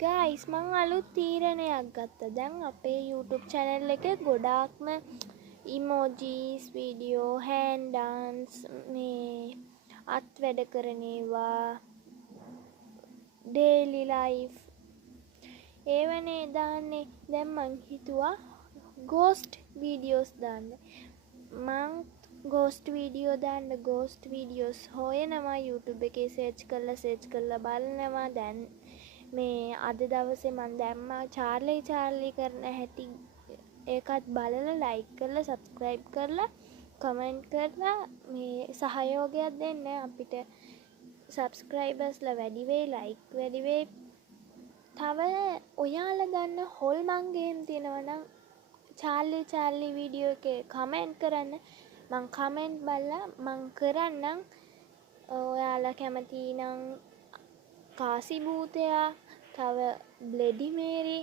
Guys මං අලුත් තීරණයක් ගත්තා. දැන් අපේ YouTube channel එකේ ගොඩාක්ම emojis, වීඩියෝ, hand dance, මේ අත් වැඩ කරන ඒවා, daily life ඒවනේ දාන්නේ. දැන් මං හිතුවා ghost videos දාන්න. මං ghost video දාන්න ghost videos හොයනවා YouTube එකේ search කරලා බලනවා. දැන් මේ අද දවසේ මන් දැම්මා චාර්ලි කරන හැටි ඒකත් බලලා like කරලා subscribe කරලා comment කරලා මේ සහයෝගයක් දෙන්න අපිට subscribersලා වැඩි වෙයි like වැඩි වෙයි. තව ඔයාලා දන්න හොල්මන් ගේම් තියෙනවා නම් චාර්ලි වීඩියෝ එකේ comment කරන්න. මං comment බලලා මං කරන්නම්. ඔයාලා කැමති නම් කාසි භූතයා, තව බ්ලෙඩි මේරි,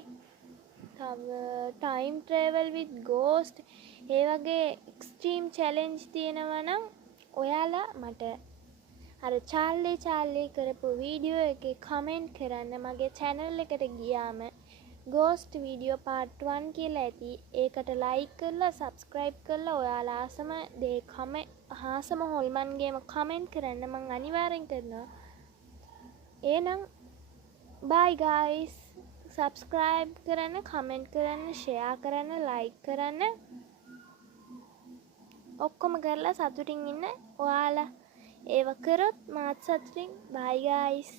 තව time travel with ghost ඒ වගේ extreme challenge තියෙනවා නම් ඔයාලා මට අර චාර්ලි කරපු වීඩියෝ එකේ comment කරන්න. මගේ channel එකට ගියාම ghost video part 1 කියලා ඇති. ඒකට like කරලා subscribe කරලා ඔයාලා ආසම හොල්මන් ගේම comment කරන්න. මං අනිවාර්යෙන් කරනවා. එහෙනම් bye guys. subscribe කරන්න, comment කරන්න, share කරන්න, like කරන්න. ඔක්කොම කරලා සතුටින් ඉන්න. ඔයාලා ඒව කරොත් මාත් සතුටින්. bye guys.